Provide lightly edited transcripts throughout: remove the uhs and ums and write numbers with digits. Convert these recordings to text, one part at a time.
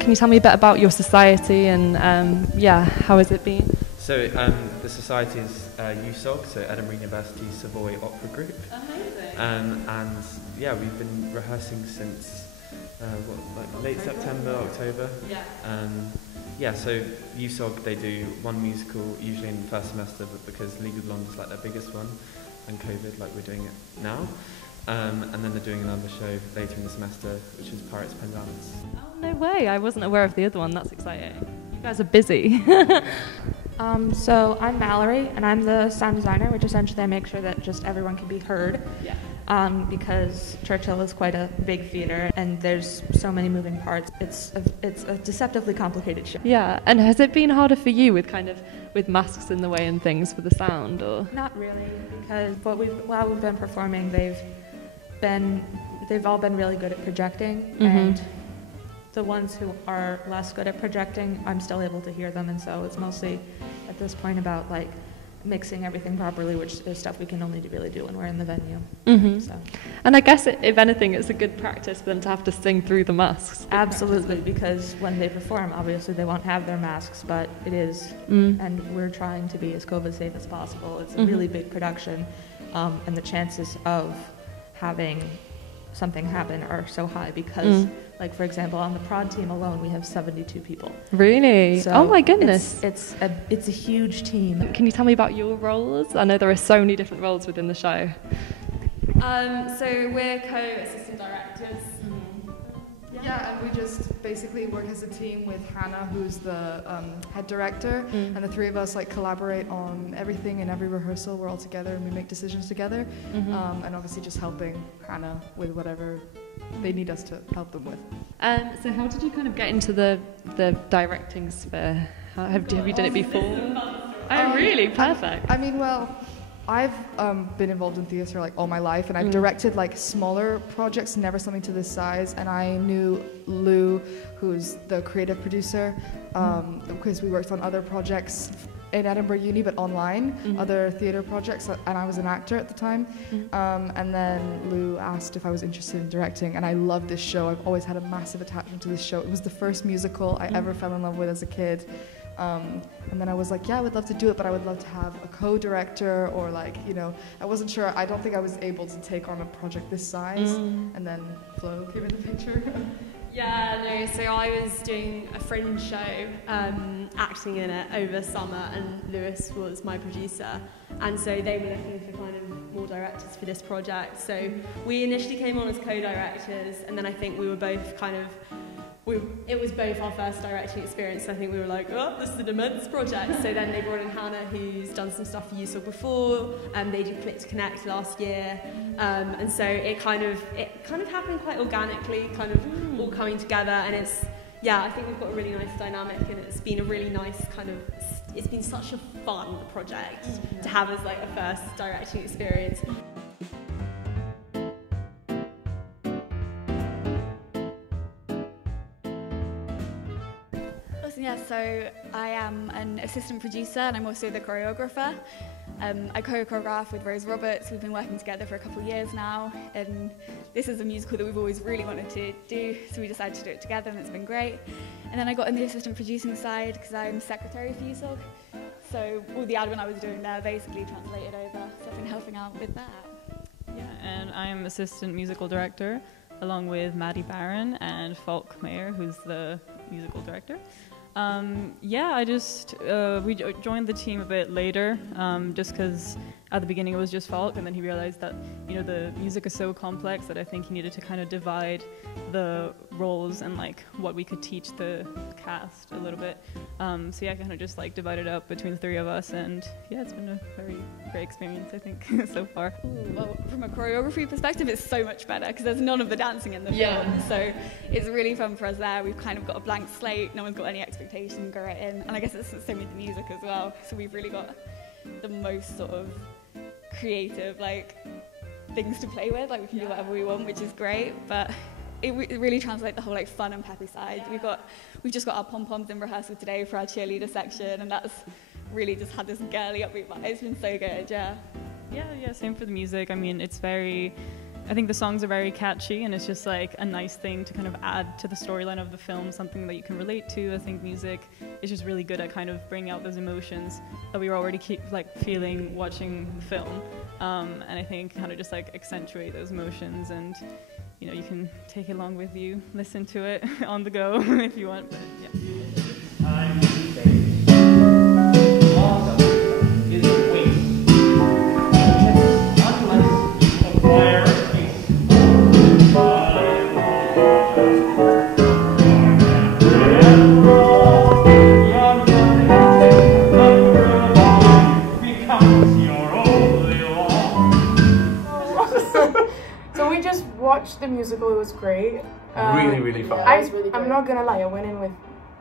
Can you tell me a bit about your society and yeah, how has it been? So the society is EUSOG, so Edinburgh University Savoy Opera Group. Amazing. And yeah, we've been rehearsing since late September, October. Yeah. Yeah, so EUSOG, they do one musical usually in the first semester, but because League of Blonde is like their biggest one, and COVID, like we're doing it now. And then they're doing another show later in the semester, which is Pirates Pendanus. Oh, no way. I wasn't aware of the other one. That's exciting. You guys are busy. So I'm Mallory, and I'm the sound designer, which essentially I make sure that just everyone can be heard. Yeah. Because Churchill is quite a big theater, and there's so many moving parts. It's a deceptively complicated show. Yeah, and has it been harder for you with masks in the way and things for the sound, or? Not really, because while we've been performing, they've all been really good at projecting, and the ones who are less good at projecting, I'm still able to hear them, and so it's mostly at this point about like mixing everything properly, which is stuff we can only really do when we're in the venue. So. And I guess if anything, it's a good practice for them to have to sing through the masks. Absolutely, because when they perform, obviously they won't have their masks, but it is, and we're trying to be as COVID safe as possible. It's a really big production, and the chances of having something happen are so high because, like for example, on the prod team alone, we have 72 people. Really? So oh my goodness! It's a huge team. Can you tell me about your roles? I know there are so many different roles within the show. So we're co-assistant directors. Yeah, and we just basically work as a team with Hannah, who's the head director, and the three of us like collaborate on everything in every rehearsal. We're all together and we make decisions together, and obviously just helping Hannah with whatever they need us to help them with. So how did you kind of get into the directing sphere? Have you done it before? Oh, really? Perfect. I mean, well, I've been involved in theatre like all my life, and I've directed like smaller projects, never something to this size. And I knew Lou, who's the creative producer, because we worked on other projects in Edinburgh Uni, but online, other theatre projects, and I was an actor at the time. And then Lou asked if I was interested in directing, and I loved this show. I've always had a massive attachment to this show. It was the first musical I ever fell in love with as a kid. And then I was like, yeah, I would love to do it, but I would love to have a co-director, or like, you know, I wasn't sure. I don't think I was able to take on a project this size. And then Flo came in the picture. Yeah, no, so I was doing a fringe show, acting in it over summer, and Lewis was my producer, and so they were looking for kind of more directors for this project. So we initially came on as co-directors, and then I think we were both kind of, it was both our first directing experience, so I think we were like, oh, this is an immense project. So then they brought in Hannah, who's done some stuff for EUSOG before, they did Click to Connect last year, and so it kind of happened quite organically, kind of all coming together, and I think we've got a really nice dynamic, and it's been a really nice it's been such a fun project to have as like a first directing experience. Yeah, so I am an assistant producer and I'm also the choreographer. I choreograph with Rose Roberts. We've been working together for a couple of years now, and this is a musical that we've always really wanted to do, so we decided to do it together, and it's been great. And then I got in the assistant producing side because I'm secretary for EUSOG, so all the admin I was doing there basically translated over, so I've been helping out with that. Yeah, and I'm assistant musical director along with Maddie Barron and Falk Mayer, who's the musical director. We joined the team a bit later, just because at the beginning it was just Falk, and then he realized that, you know, the music is so complex that I think he needed to kind of divide the roles and like what we could teach the cast a little bit. So yeah, I kind of just like divided up between the three of us, and yeah, it's been a very great experience, I think, so far. Ooh, well, from a choreography perspective, it's so much better because there's none of the dancing in the film, so it's really fun for us there. We've kind of got a blank slate, no one's got any expectation, go right in, and I guess it's the same with the music as well, so we've really got the most sort of creative like things to play with, like we can do whatever we want, which is great, but it really translates the whole like fun and peppy side. We've just got our pom-poms in rehearsal today for our cheerleader section, and that's really just had this girly upbeat vibe. It's been so good, yeah. Yeah, same for the music. I mean, it's very I think the songs are very catchy, and it's just like a nice thing to kind of add to the storyline of the film, something that you can relate to. I think music is just really good at kind of bringing out those emotions that we were already feeling watching the film, and I think kind of just like accentuate those emotions, and you know, you can take it along with you, listen to it on the go if you want. But yeah. Watched the musical. It was great. Really fun. Yeah, really I'm not gonna lie, I went in with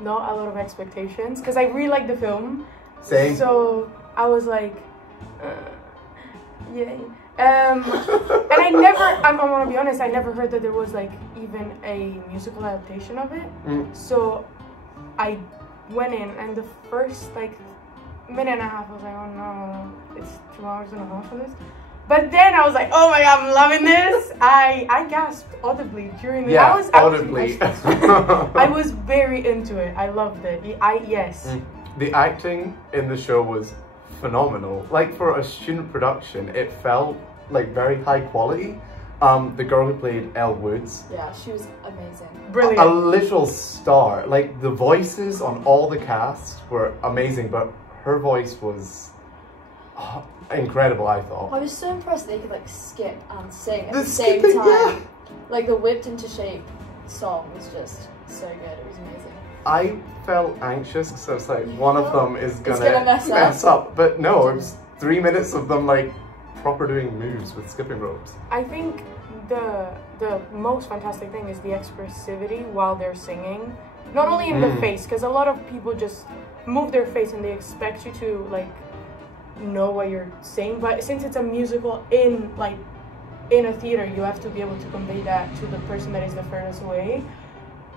not a lot of expectations because I really liked the film. Same. So I was like, yay. And I never, I'm gonna be honest, I never heard that there was like even a musical adaptation of it. So I went in, and the first like minute and a half I was like, oh no, it's 2 hours and a half for this. But then I was like, oh my god, I'm loving this. I gasped audibly during the audibly. I was very into it. I loved it. Yes. The acting in the show was phenomenal. Like for a student production, it felt like very high quality. The girl who played Elle Woods. Yeah, she was amazing. Brilliant. A literal star. Like the voices on all the cast were amazing, but her voice was incredible, I thought. I was so impressed they could like skip and sing at the same time. Yeah. Like the Whipped Into Shape song was just so good. It was amazing. I felt anxious because I was like, one of them is gonna mess up. But no, it was 3 minutes of them like proper doing moves with skipping ropes. I think the most fantastic thing is the expressivity while they're singing. Not only in the face, because a lot of people just move their face and they expect you to like know what you're saying, but since it's a musical in a theater, you have to be able to convey that to the person that is the furthest away.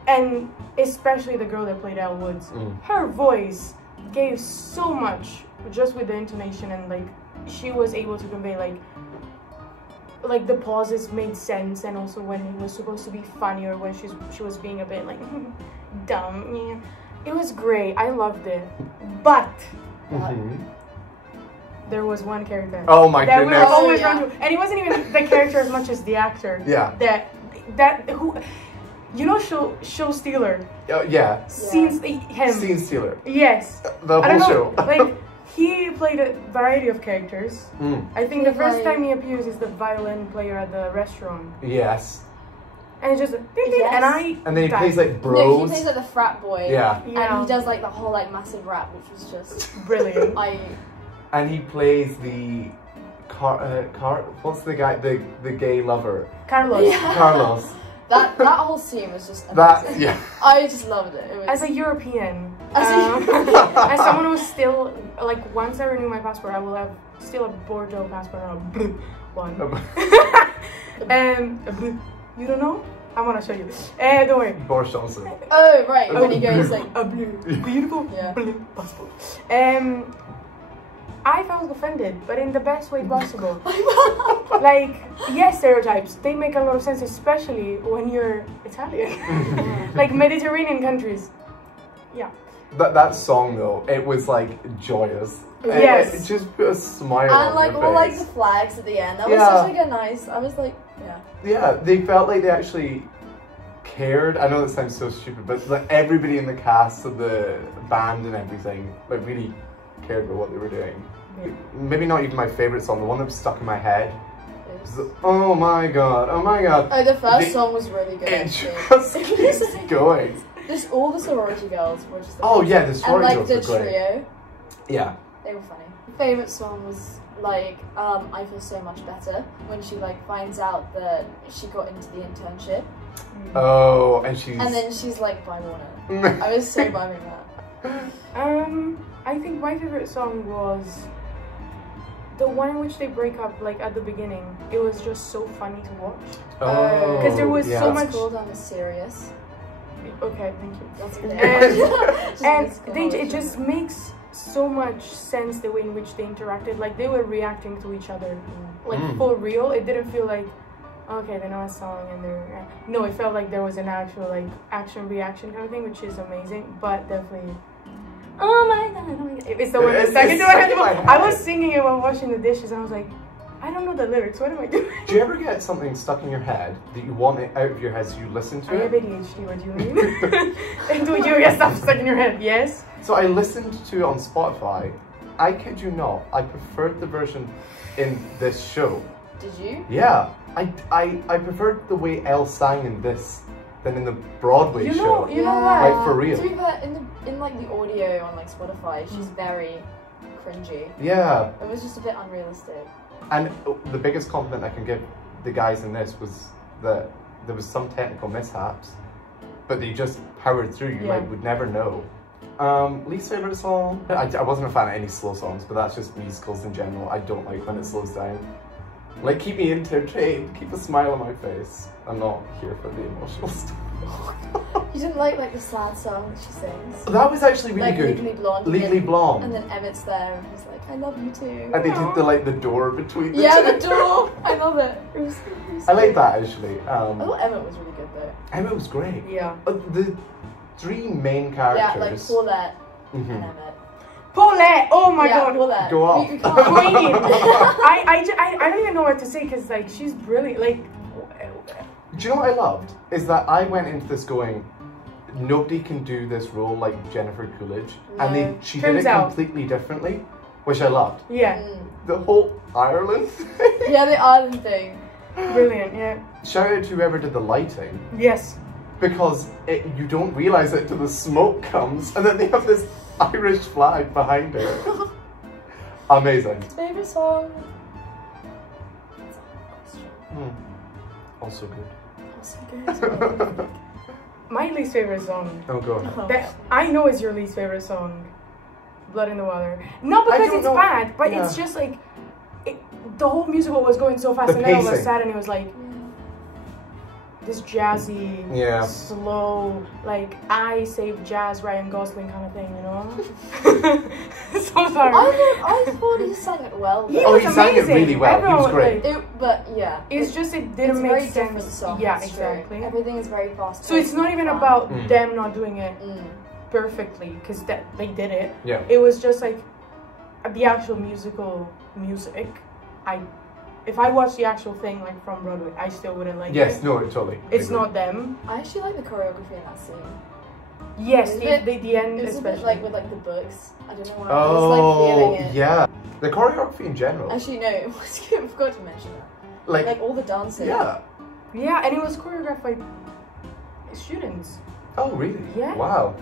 And especially the girl that played Elle Woods, her voice gave so much just with the intonation, and like she was able to convey like the pauses made sense, and also when it was supposed to be funny or when she was being a bit like dumb. Yeah. It was great. I loved it, but there was one character. Oh my goodness! We were always drawn to, and it wasn't even the character as much as the actor. Yeah. That who, you know, show stealer. Yeah. Him. Scene stealer. Yes. The whole show. Like he played a variety of characters. I think the first time he appears is the violin player at the restaurant. Yes. And it's just and then he plays like bros. No, he plays like the frat boy. Yeah. And he does like the whole like massive rap, which was just brilliant. And he plays the what's the guy, the gay lover? Carlos. Yeah. Carlos. That whole scene was just amazing. I just loved it. As a European, as someone who's still like, once I renew my passport, I will have still a Bordeaux passport, or a blue one. You don't know? I'm gonna show you. Don't worry. Boris Johnson. Oh right, when he goes like a blue, beautiful blue passport. I felt offended, but in the best way possible. Like, yes, stereotypes, they make a lot of sense, especially when you're Italian. Like Mediterranean countries. Yeah. That song though, it was like joyous. Yes. It just put a smile and on like your all face. like the flags at the end. That was such like a nice. I was like, Yeah, they felt like they actually cared. I know that sounds so stupid, but like everybody in the cast of the band and everything like really cared about what they were doing. Maybe not even my favourite song, the one that was stuck in my head. Oh my god, oh my god. Oh, the first song was really good. It just keeps going. All the sorority girls were just the sorority girls and like the were great. trio. Yeah. They were funny. Favourite song was like I Feel So Much Better, when she like finds out that she got into the internship. Oh, and then she's like vibing on it. I was so vibing that. I think my favourite song was the one in which they break up, like at the beginning. It was just so funny to watch. Because there was so much. It's called Serious. Okay, thank you. That's okay. It just makes so much sense the way in which they interacted. Like they were reacting to each other, like for real. It didn't feel like, okay, they know a song and they're no, it felt like there was an actual like action reaction kind of thing, which is amazing, but definitely. Oh my god! It's the one the second I was singing it while washing the dishes, and I was like, I don't know the lyrics. What am I doing? Do you ever get something stuck in your head that you want it out of your head, so you listen to it? I have ADHD. What do you mean? And do you get stuff stuck in your head? Yes. So I listened to it on Spotify. I kid you not, I preferred the version in this show. Did you? Yeah, I preferred the way Elle sang in this than in the Broadway show. You know what? Like for real. To be fair, in like the audio on like Spotify, she's very cringy. Yeah. It was just a bit unrealistic. And the biggest compliment I can give the guys in this was that there was some technical mishaps, but they just powered through. You like would never know. Least favourite song? I wasn't a fan of any slow songs, but that's just musicals in general. I don't like when it slows down. Like, keep me entertained, keep a smile on my face. I'm not here for the emotional stuff. You didn't like the sad song she sings? That was actually really like, good. Legally Blonde. Legally Blonde. And then Emmett's there and he's like, I love you too. And they did the door between the two. Yeah, the door! I love it. It was I like that actually. I thought Emmett was really good though. Emmett was great. Yeah. The three main characters. Yeah, like Paulette and Emmett. Paulette! Oh my god! Paulette. Go off. Queen! I don't even know what to say because like she's brilliant. Like, do you know what I loved? Is that I went into this going, nobody can do this role like Jennifer Coolidge, and she did it completely differently, which I loved. Yeah. The whole Ireland thing. Yeah, the Ireland thing. Brilliant. Yeah. Shout out to whoever did the lighting. Yes. Because you don't realise it till the smoke comes, and then they have this Irish flag behind it. Amazing. Favorite song? Also good. Also good. My least favorite song. Oh god. That I know is your least favorite song. Blood in the Water. Not because it's bad, but it's just like the whole musical was going so fast, and then all of a sudden it was like this jazzy, slow, like I Saved Jazz Ryan Gosling kind of thing, you know? So sorry. I thought he sang it well. He was he sang it really well. He was great. It's just it didn't make sense. Song, yeah, exactly. Everything is very fast. So it's not even about them not doing it perfectly, because they did it. Yeah. It was just like the actual music. If I watched the actual thing like from Broadway, I still wouldn't like it. Yes, no, totally. It's not them. I actually like the choreography in that scene. Yes, the end it was especially. A bit like with like the books. I don't know why. Oh, I was like feeling it. Yeah. The choreography in general. Actually, no, I forgot to mention that. Like all the dancing. Yeah. Yeah, and it was choreographed by students. Oh, really? Yeah. Wow.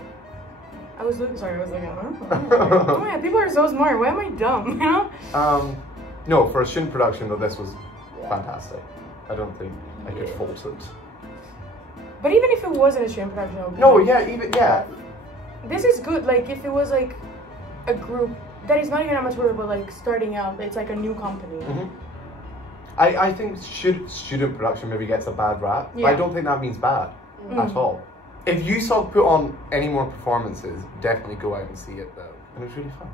I was like, oh my god, people are so smart. Why am I dumb? You know? No, for a student production, though, this was fantastic. I don't think I could fault it. But even if it wasn't a student production, I would this is good. Like if it was like a group that is not even amateur, but like starting out, it's like a new company. I think student production maybe gets a bad rap, but I don't think that means bad at all. If EUSOG put on any more performances, definitely go out and see it though. And it was really fun.